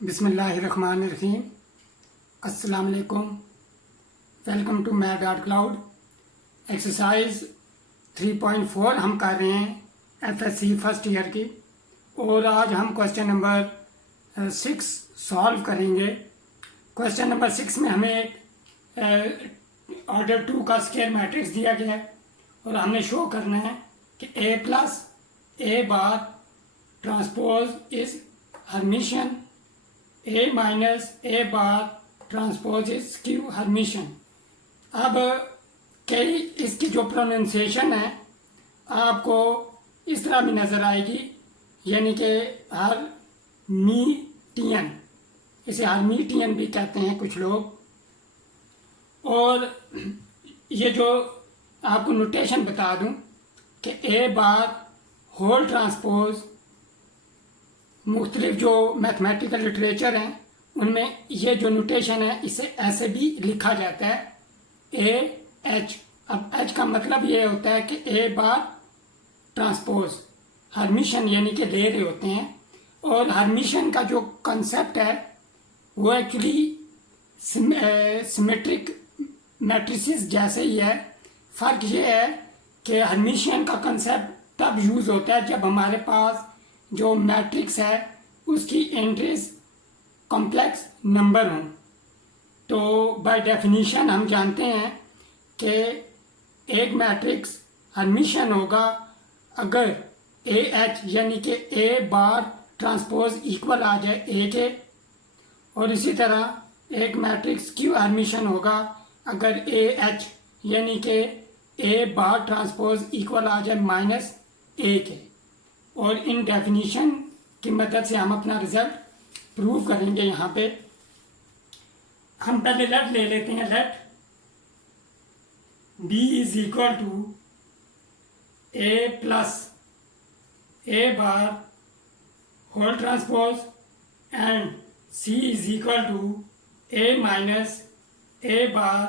बिस्मिल्लाहिर्रहमानिर्रहीम। अस्सलाम वालेकुम। Welcome to math dot cloud. Exercise 3.4 हम कर रहे हैं एफएससी फर्स्ट ईयर की, और आज हम क्वेश्चन नंबर 6 सॉल्व करेंगे। क्वेश्चन नंबर 6 में हमें एक ऑर्डर 2 का स्क्वायर मैट्रिक्स दिया गया है और हमें शो करना है कि A plus A bar transpose is Hermitian, A minus A bar transpose is skew Hermitian. अब कई इसकी जो प्रोनाउंसिएशन है आपको इस तरह भी नज़र आएगी, यानी कि हर्मीटियन, इसे हर्मीटियन भी कहते हैं कुछ लोग। और ये जो आपको नोटेशन बता दूं कि ए बार होल ट्रांसपोज, मुख्तलिफ जो मैथमेटिकल लिटरेचर हैं उनमें ये जो नोटेशन है इसे ऐसे भी लिखा जाता है ए एच। अब एच का मतलब ये होता है कि ए बार ट्रांसपोज हर्मिशियन, यानी कि ले रहे होते हैं। और हर्मिशियन का जो कंसेप्ट है वो एक्चुअली सिमेट्रिक मैट्रिसेस जैसे ही है। फ़र्क ये है कि हर्मिशियन का कंसेप्ट तब यूज़ होता है जब हमारे पास जो मैट्रिक्स है उसकी एंट्रीज कॉम्प्लेक्स नंबर हों। तो बाय डेफिनीशन हम जानते हैं कि एक मैट्रिक्स हर्मिशियन होगा अगर ए एच यानी कि ए बार ट्रांसपोज इक्वल आ जाए ए के, और इसी तरह एक मैट्रिक्स क्यू हर्मिशियन होगा अगर ए एच यानी कि ए बार ट्रांसपोज इक्वल आ जाए माइनस ए के। और इन डेफिनीशन की मदद से हम अपना रिजल्ट प्रूव करेंगे। यहाँ पे हम पहले लेट ले लेते हैं। Let B is equal to A plus A bar whole transpose and C is equal to A minus A bar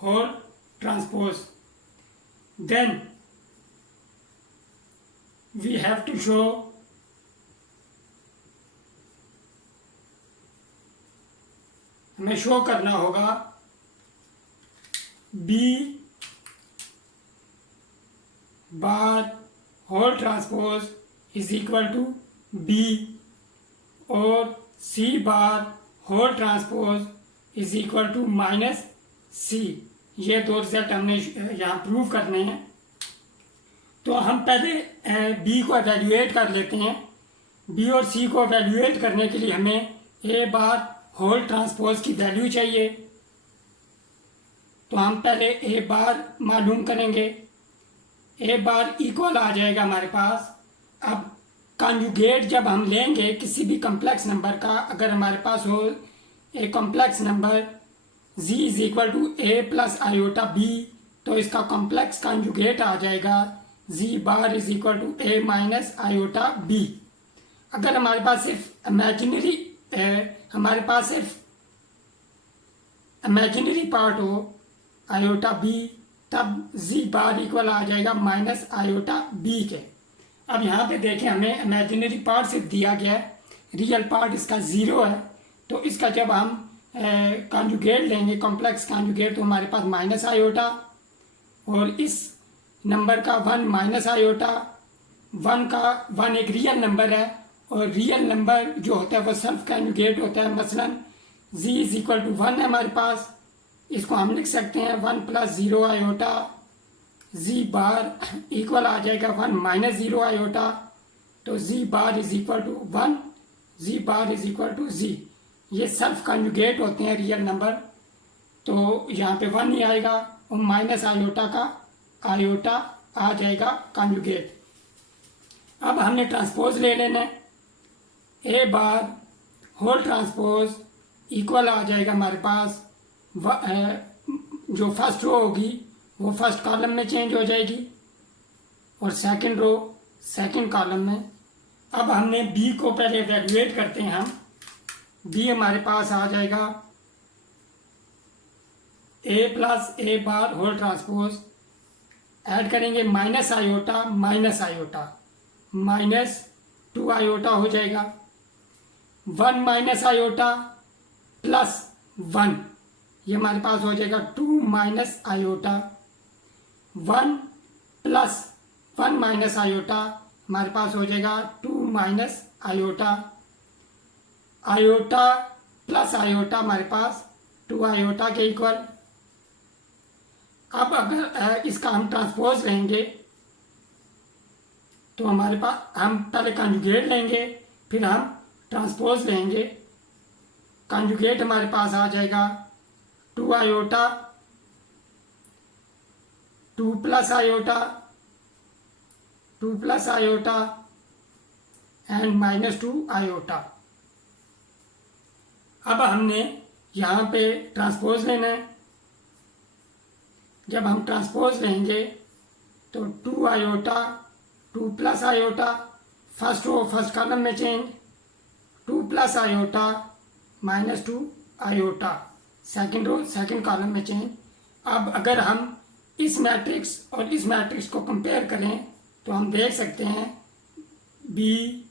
whole transpose. Then we have to show हमें शो करना होगा B bar whole transpose is equal to B और C bar whole transpose is equal to minus C। ये दो result हमने यहाँ prove करने हैं। तो हम पहले बी को एवेल्यूएट कर लेते हैं। बी और सी को एवेल्यूएट करने के लिए हमें ए बार होल ट्रांसपोज की वैल्यू चाहिए। तो हम पहले ए बार मालूम करेंगे। ए बार इक्वल आ जाएगा हमारे पास। अब कॉन्जुगेट जब हम लेंगे किसी भी कॉम्प्लेक्स नंबर का, अगर हमारे पास हो a complex number G is equal to A plus iota B, तो इसका कॉम्प्लेक्स कॉन्जुगेट आ जाएगा G bar is equal to A minus iota B. अगर हमारे पास सिर्फ इमेजिनरी पार्ट हो आयोटा बी, तब जी बार इक्वल आ जाएगा माइनस आयोटा बी के। अब यहाँ पे देखें हमें इमेजिनरी पार्ट सिर्फ दिया गया है, रियल पार्ट इसका ज़ीरो है। तो इसका जब हम कॉन्जुगेट लेंगे कॉम्प्लेक्स कॉन्जुगेट, तो हमारे पास माइनस आयोटा, और इस नंबर का वन माइनस आयोटा। वन एक रियल नंबर है, और रियल नंबर जो होता है वो सेल्फ कॉन्जुगेट होता है। मसलन z इज इक्वल टू 1 है हमारे पास, इसको हम लिख सकते हैं 1 plus 0 iota z bar equal आ जाएगा 1 माइनस 0 आयोटा। तो z bar is equal to 1, z bar is equal to z। ये सेल्फ कॉन्जुगेट होते हैं रियल नंबर। तो यहाँ पे 1 ही आएगा और माइनस आयोटा का आयोटा आ जाएगा कॉन्जुगेट। अब हमने ट्रांसपोज ले लेना है। ए बार होल ट्रांसपोज इक्वल आ जाएगा हमारे पास जो फर्स्ट रो होगी वो फर्स्ट कॉलम में चेंज हो जाएगी और सेकंड रो सेकंड कॉलम में। अब हमने बी को पहले एवेल्यूएट करते हैं। हम बी हमारे पास आ जाएगा ए plus A bar whole transpose, add करेंगे माइनस आयोटा माइनस 2 आयोटा हो जाएगा। 1 माइनस आयोटा प्लस 1, ये हमारे पास हो जाएगा 2 minus iota. 1 plus 1 minus iota हमारे पास हो जाएगा 2 minus iota. Iota plus iota हमारे पास 2 आयोटा के इक्वल। अब अगर इसका हम ट्रांसपोज लेंगे तो हमारे पास, हम पहले कंजुगेट लेंगे फिर हम ट्रांसपोज लेंगे। कंजुगेट हमारे पास आ जाएगा 2 iota, 2 plus iota, 2 plus iota and minus 2 iota. अब हमने यहाँ पे ट्रांसपोज लेना है। जब हम ट्रांसपोज लेंगे तो 2 iota, 2 plus iota, first row first column में change, 2 plus iota minus 2 iota second row second column में चेंज। अब अगर हम इस मैट्रिक्स और इस मैट्रिक्स को कंपेयर करें तो हम देख सकते हैं B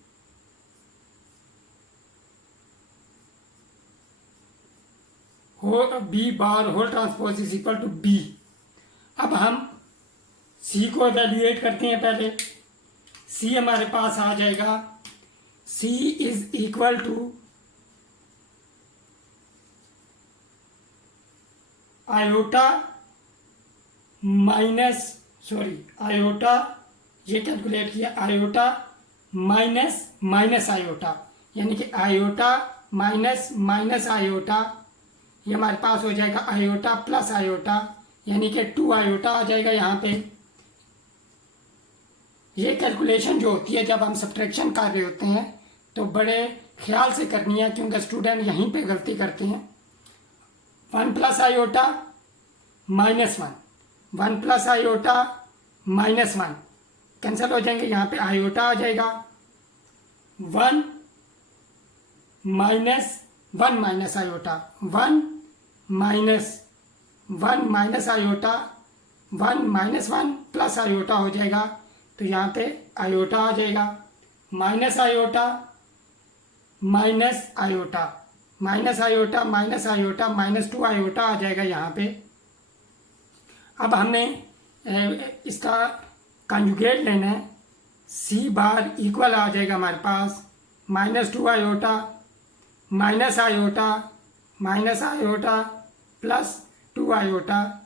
bar whole transpose is equal to B. अब हम सी को एवेल्यूएट करते हैं। पहले सी हमारे पास आ जाएगा, C is equal to iota iota, ये कैलकुलेट किया, आयोटा माइनस माइनस आयोटा, यानी कि आयोटा माइनस माइनस आयोटा, ये हमारे पास हो जाएगा आयोटा प्लस आयोटा, यानी कि 2 आयोटा आ जाएगा यहाँ पे। ये कैलकुलेशन जो होती है जब हम सब्ट्रैक्शन कर रहे होते हैं तो बड़े ख्याल से करनी है, क्योंकि स्टूडेंट यहीं पे गलती करते हैं। 1 plus iota minus 1, 1 plus iota minus 1 cancel हो जाएंगे, यहाँ पे आयोटा आ जाएगा। 1 minus iota, 1 minus iota, 1 minus 1 plus iota हो जाएगा, तो यहाँ पे आयोटा आ जाएगा। Minus iota minus iota minus iota minus iota minus 2 iota आ जाएगा यहाँ पे। अब हमने इसका कंजुगेट लेना है। सी बार इक्वल आ जाएगा हमारे पास minus 2 iota minus iota plus 2 iota.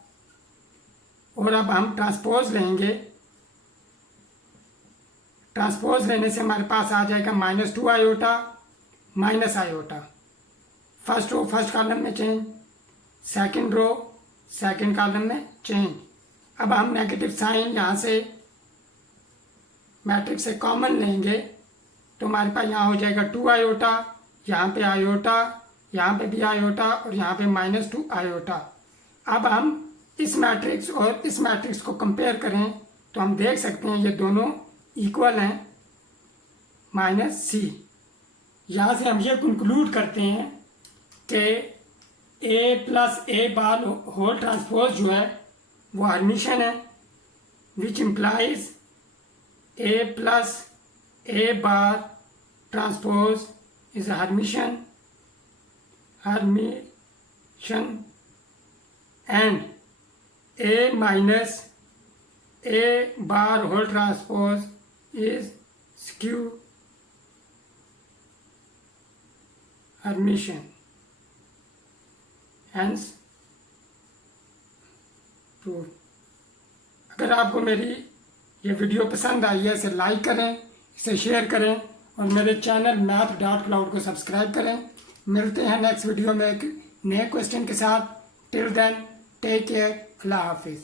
और अब हम ट्रांसपोज लेंगे। ट्रांसपोज लेने से हमारे पास आ जाएगा minus 2 iota minus iota, first row first column में change, second row second column में चेंज। अब हम नेगेटिव साइन यहाँ से मैट्रिक्स से कॉमन लेंगे तो हमारे पास यहाँ हो जाएगा 2 आयोटा, यहाँ पे आयोटा, यहाँ पे भी आयोटा और यहाँ पे माइनस 2 आयोटा। अब हम इस मैट्रिक्स और इस मैट्रिक्स को कंपेयर करें तो हम देख सकते हैं ये दोनों इक्वल हैं, माइनस सी। यहाँ से हम ये कंक्लूड करते हैं कि A plus A bar whole transpose जो है वो हर्मिशन है, which implies A plus A bar transpose is Hermitian and A minus A bar whole transpose is skew Hermitian. Hence true. अगर आपको मेरी ये वीडियो पसंद आई है इसे लाइक करें, इसे शेयर करें और मेरे चैनल math.cloud को सब्सक्राइब करें। मिलते हैं नेक्स्ट वीडियो में एक नए क्वेश्चन के साथ। टिल देन टेक केयर, अल्लाह हाफिज़।